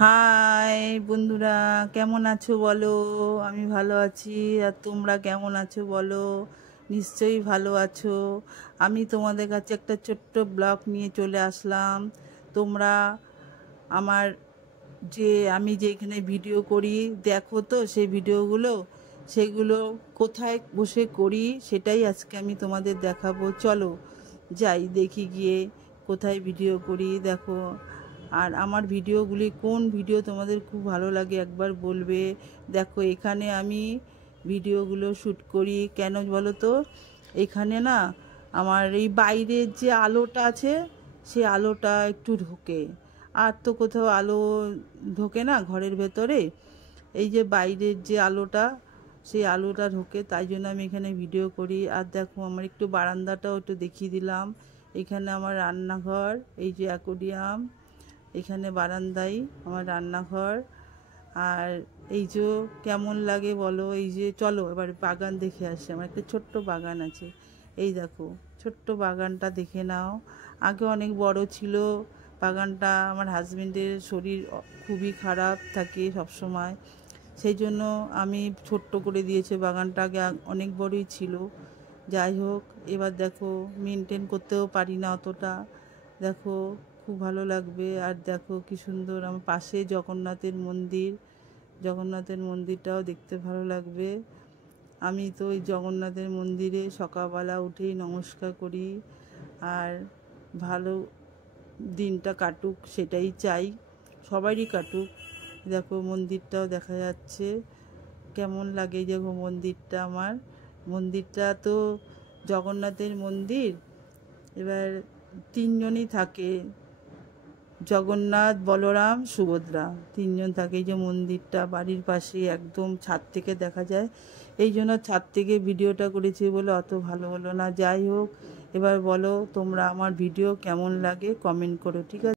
High বন্ধুরা, কেমন আছো বলো? আমি ভালো আছি। আর তোমরা কেমন আছো বলো? নিশ্চয়ই ভালো আছো। আমি তোমাদের কাছে একটা ছোট্ট ব্লগ নিয়ে চলে আসলাম। তোমরা আমার যে আমি যেখানে ভিডিও করি দেখো তো, সেই ভিডিওগুলো সেগুলো কোথায় বসে করি সেটাই আজকে আমি তোমাদের দেখাবো। চলো যাই দেখি গিয়ে কোথায় ভিডিও করি। দেখো, আর আমার ভিডিওগুলি কোন ভিডিও তোমাদের খুব ভালো লাগে একবার বলবে। দেখো, এখানে আমি ভিডিওগুলো শ্যুট করি কেন বলো তো? এখানে না আমার এই বাইরের যে আলোটা আছে, সে আলোটা একটু ঢোকে। আর তো কোথাও আলো ঢোকে না ঘরের ভেতরে। এই যে বাইরের যে আলোটা, সেই আলোটা ঢোকে, তাই জন্য আমি এখানে ভিডিও করি। আর দেখো, আমার একটু বারান্দাটাও একটু দেখিয়ে দিলাম। এখানে আমার রান্নাঘর, এই যে অ্যাকোরিয়াম, এখানে বারান্দায় আমার রান্নাঘর। আর এই যে কেমন লাগে বলো? এই যে চলো এবার বাগান দেখে আসি। আমার একটা ছোট্ট বাগান আছে, এই দেখো ছোট্ট বাগানটা দেখে নাও। আগে অনেক বড় ছিল বাগানটা। আমার হাজবেন্ডের শরীর খুবই খারাপ থাকে সব সময়, সেই জন্য আমি ছোট্ট করে দিয়েছে বাগানটা। আগে অনেক বড়ই ছিল। যাই হোক, এবার দেখো মেনটেন করতেও পারি না অতটা। দেখো, খুব ভালো লাগবে। আর দেখো কি সুন্দর আমার পাশে জগন্নাথের মন্দির, জগন্নাথের মন্দিরটাও দেখতে ভালো লাগবে। আমি তো ওই জগন্নাথের মন্দিরে সকালবেলা উঠেই নমস্কার করি। আর ভালো দিনটা কাটুক সেটাই চাই, সবারই কাটুক। দেখো মন্দিরটাও দেখা যাচ্ছে, কেমন লাগে দেখো মন্দিরটা আমার। মন্দিরটা তো জগন্নাথের মন্দির। এবার তিনজনই থাকে, জগন্নাথ, বলরাম, সুভদ্রা, তিনজন থাকে। এই যে মন্দিরটা বাড়ির পাশে একদম ছাদ থেকে দেখা যায়, এই জন্য ছাদ থেকে ভিডিওটা করেছি বলে অত ভালো হলো না। যাই হোক, এবার বলো তোমরা আমার ভিডিও কেমন লাগে, কমেন্ট করো, ঠিক আছে?